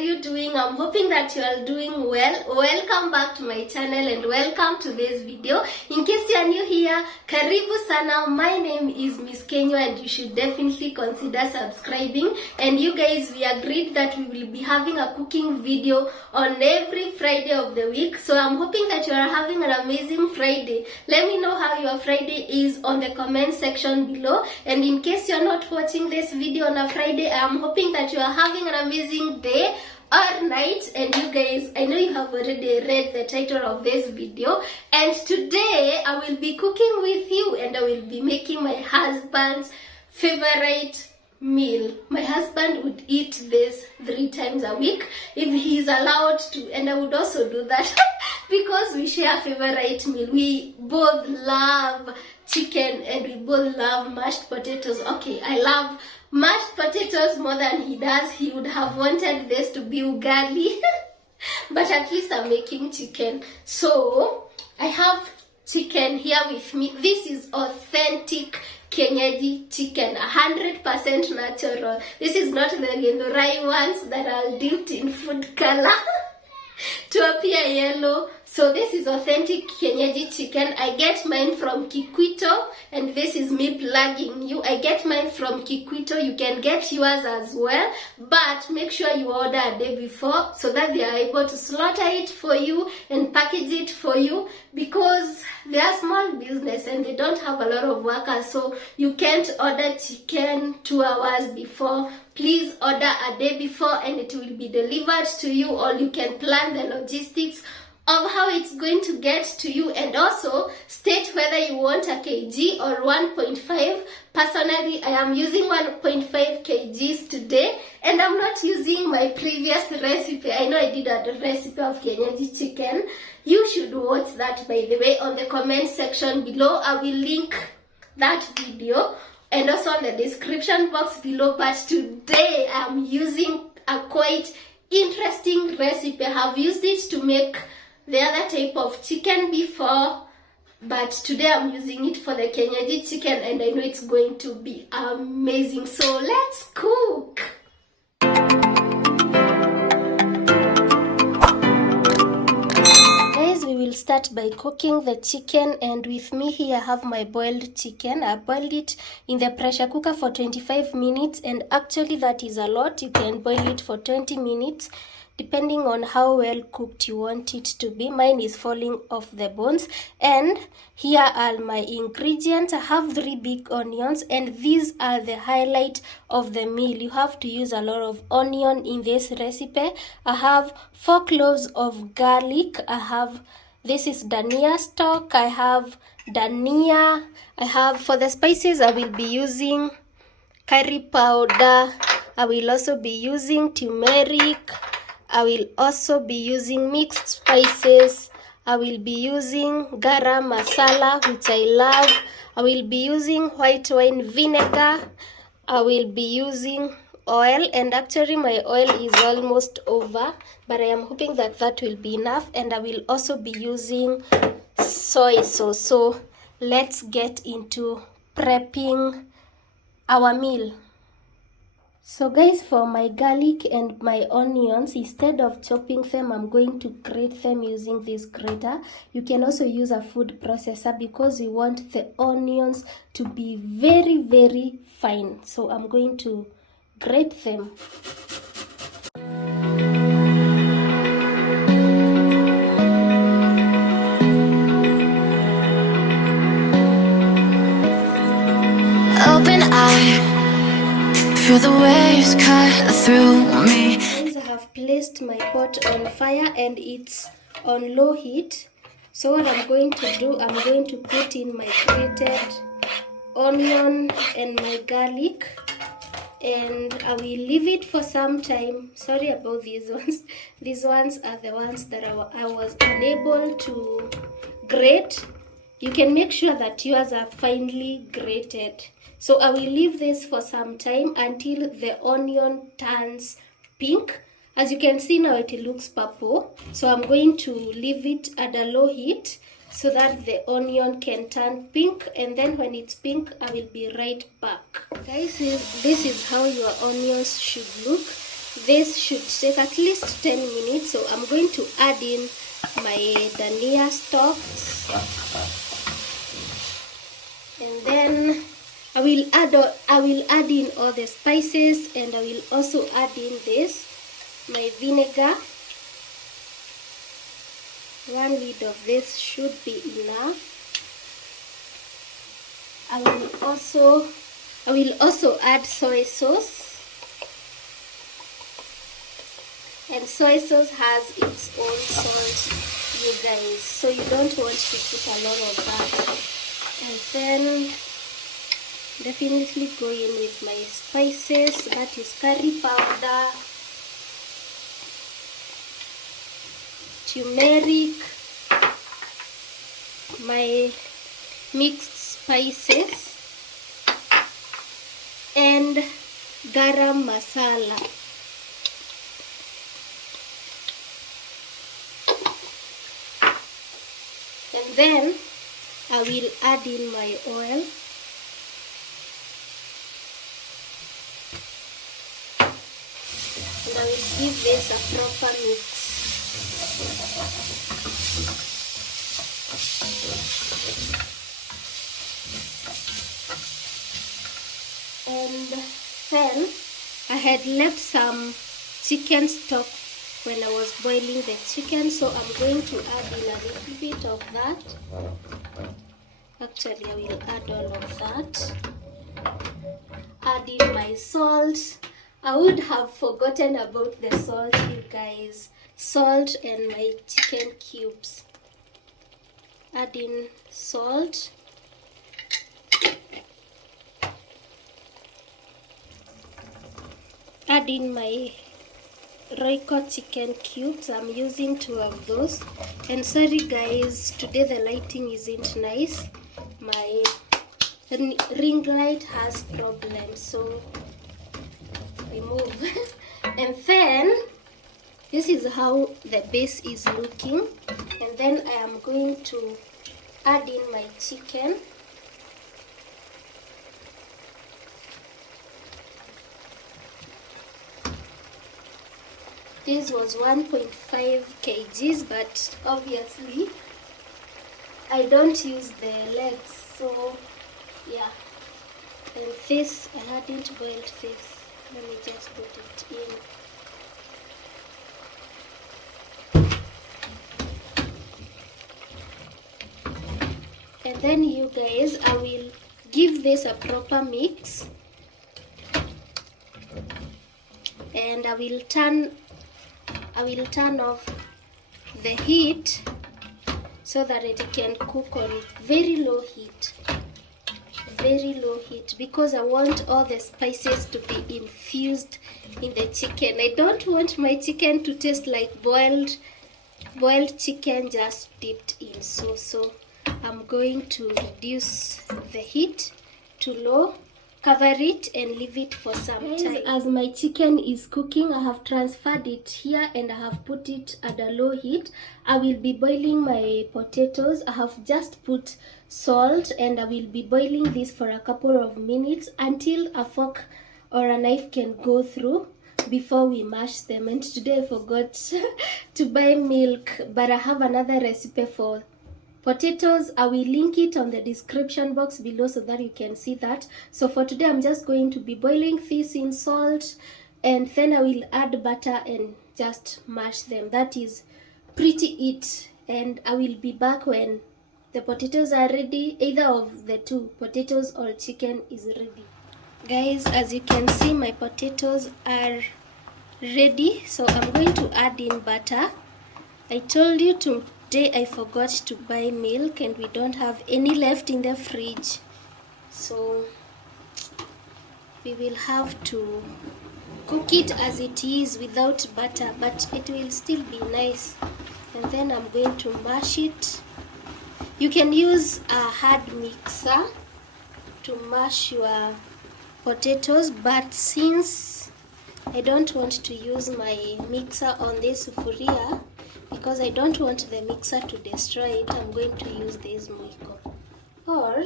are you doing? I'm hoping that you are doing well. Welcome back to my channel and welcome to this video. In case you are new here, karibu sana. My name is Miss Kinyua and you should definitely consider subscribing. And you guys, we agreed that we will be having a cooking video on every Friday of the week. So I'm hoping that you are having an amazing Friday. Let me know how your Friday is on the comment section below. And in case you're not watching this video on a Friday, I'm hoping that you are having an amazing day or night. And you guys, I know you have already read the title of this video, and today I will be cooking with you and I will be making my husband's favorite meal. My husband would eat this 3 times a week if he's allowed to, and I would also do that because we share a favorite meal. We both love chicken and we both love mashed potatoes. Okay, I love mashed potatoes more than he does. He would have wanted this to be ugali but at least I'm making chicken. So I have chicken here with me. This is authentic Kienyeji chicken, 100% natural. This is not the Githurai ones that are dipped in food color to appear yellow. So this is authentic Kienyeji chicken. I get mine from Kikwito, and this is me plugging you. I get mine from Kikwito. You can get yours as well, but make sure you order a day before so that they are able to slaughter it for you and package it for you, because they are small business and they don't have a lot of workers, so you can't order chicken 2 hours before. Please order a day before and it will be delivered to you, or you can plan the logistics of how it's going to get to you, and also state whether you want a kg or 1.5. Personally, I am using 1.5 kgs today, and I'm not using my previous recipe. I know I did a recipe of Kienyeji chicken. You should watch that, by the way, on the comment section below. I will link that video and also on the description box below. But today I'm using a quite interesting recipe. I have used it to make the other type of chicken before, but today I'm using it for the Kienyeji chicken and I know it's going to be amazing. So let's cook. Guys, we will start by cooking the chicken, and with me here I have my boiled chicken. I boiled it in the pressure cooker for 25 minutes, and actually that is a lot. You can boil it for 20 minutes depending on how well cooked you want it to be. Mine is falling off the bones. And here are my ingredients. I have 3 big onions, and these are the highlight of the meal. You have to use a lot of onion in this recipe. I have 4 cloves of garlic. This is dania stock. I have dania. For the spices, I will be using curry powder. I will also be using turmeric. I will also be using mixed spices. I will be using garam masala, which I love. I will be using white wine vinegar. I will be using oil, and actually my oil is almost over, but I am hoping that that will be enough. And I will also be using soy sauce. So let's get into prepping our meal. So guys, for my garlic and my onions, instead of chopping them, I'm going to grate them using this grater. You can also use a food processor because we want the onions to be very, very fine. So I'm going to grate them. Open eye, feel the waves cut through me. I have placed my pot on fire and it's on low heat. So what I'm going to do, I'm going to put in my grated onion and my garlic, and I will leave it for some time. Sorry about these ones. These ones are the ones that I was unable to grate. You can make sure that yours are finely grated. So I will leave this for some time until the onion turns pink. As you can see now, it looks purple. So I'm going to leave it at a low heat so that the onion can turn pink, and then when it's pink, I will be right back. Guys, this is how your onions should look. This should take at least 10 minutes. So I'm going to add in my dania stalks, and then I will add in all the spices, and I will also add in this, my vinegar. 1 lid of this should be enough. I will also add soy sauce. And soy sauce has its own salt, you guys, so you don't want to put a lot of that. And then definitely go in with my spices, that is curry powder, turmeric, my mixed spices, and garam masala. And then I will add in my oil. And I will give this a proper mix. And then I had left some chicken stock when I was boiling the chicken, so I'm going to add in a little bit of that. Actually, I will add all of that. Add in my salt. I would have forgotten about the salt, you guys. Salt and my chicken cubes. Add in salt. Add in my Royco chicken cubes. I'm using 2 of those. And sorry guys, today the lighting isn't nice. My ring light has problems, so I move. And then this is how the base is looking. And then I am going to add in my chicken. This was 1.5 kgs, but obviously I don't use the legs, so yeah. And this, I hadn't boiled this. Let me just put it in. And then you guys, I will give this a proper mix, and I will turn off the heat so that it can cook on very low heat, because I want all the spices to be infused in the chicken. I don't want my chicken to taste like boiled chicken just dipped in sauce. So I'm going to reduce the heat to low, cover it and leave it for some time. As my chicken is cooking, I have transferred it here and I have put it at a low heat. I will be boiling my potatoes. I have just put salt and I will be boiling this for a couple of minutes until a fork or a knife can go through before we mash them. And today I forgot to buy milk, but I have another recipe for potatoes. I will link it on the description box below so that you can see that. So for today I'm just going to be boiling this in salt, and then I will add butter and just mash them. That is pretty it, and I will be back when the potatoes are ready. Either of the two, potatoes or chicken, is ready. Guys, as you can see, my potatoes are ready, so I'm going to add in butter. I told you today I forgot to buy milk and we don't have any left in the fridge, so we will have to cook it as it is without butter, but it will still be nice. And then I'm going to mash it. You can use a hard mixer to mash your potatoes, but since I don't want to use my mixer on this sufuria, because I don't want the mixer to destroy it, I'm going to use this mwiko. Or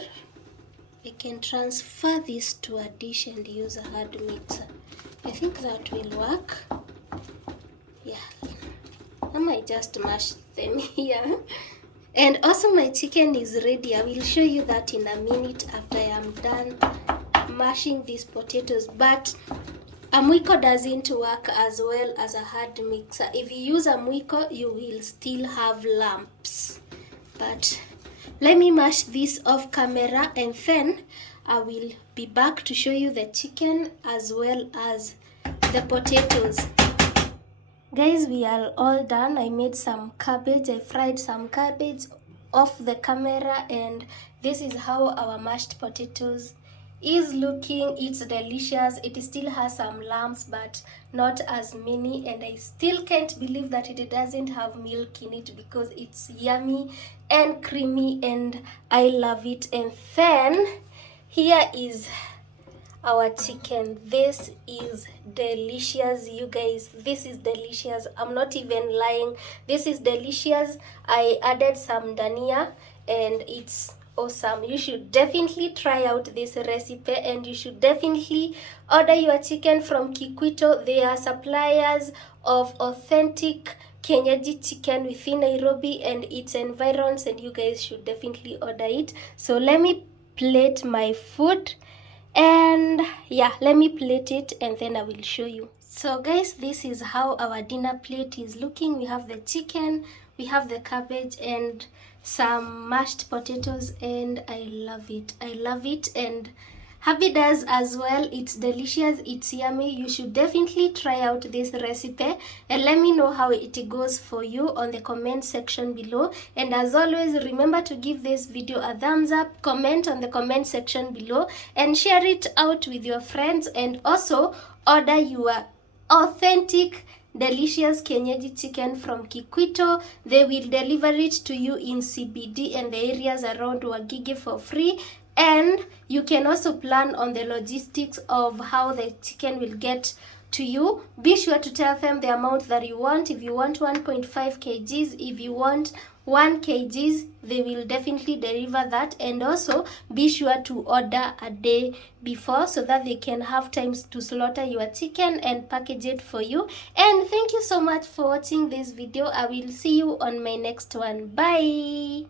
I can transfer this to a dish and use a hard mixer. I think that will work. I might just mash them here. And also my chicken is ready. I will show you that in a minute after I am done mashing these potatoes. But a mwiko doesn't work as well as a hard mixer. If you use a mwiko, you will still have lumps. But let me mash this off camera, and then I will be back to show you the chicken as well as the potatoes. Guys, we are all done. I made some cabbage. I fried some cabbage off the camera, and this is how our mashed potatoes is looking. It's delicious. It still has some lumps, but not as many, and I still can't believe that it doesn't have milk in it because it's yummy and creamy, and I love it. And then here is our chicken. This is delicious, you guys. This is delicious. I'm not even lying. This is delicious. I added some dania and it's awesome. You should definitely try out this recipe, and you should definitely order your chicken from Kikwito. They are suppliers of authentic Kienyeji chicken within Nairobi and its environs, and you guys should definitely order it. So let me plate my food. And yeah, let me plate it and then I will show you. So guys, this is how our dinner plate is looking. We have the chicken, we have the cabbage and some mashed potatoes, and I love it. I love it, and Happy does as well. It's delicious, it's yummy. You should definitely try out this recipe and let me know how it goes for you on the comment section below. And as always, remember to give this video a thumbs up, comment on the comment section below, and share it out with your friends. And also order your authentic delicious Kienyeji chicken from Kikwito. They will deliver it to you in CBD and the areas around Wagigi for free. And you can also plan on the logistics of how the chicken will get to you. Be sure to tell them the amount that you want. If you want 1.5 kgs, if you want 1 kgs, they will definitely deliver that. And also be sure to order a day before so that they can have time to slaughter your chicken and package it for you. And thank you so much for watching this video. I will see you on my next one. Bye.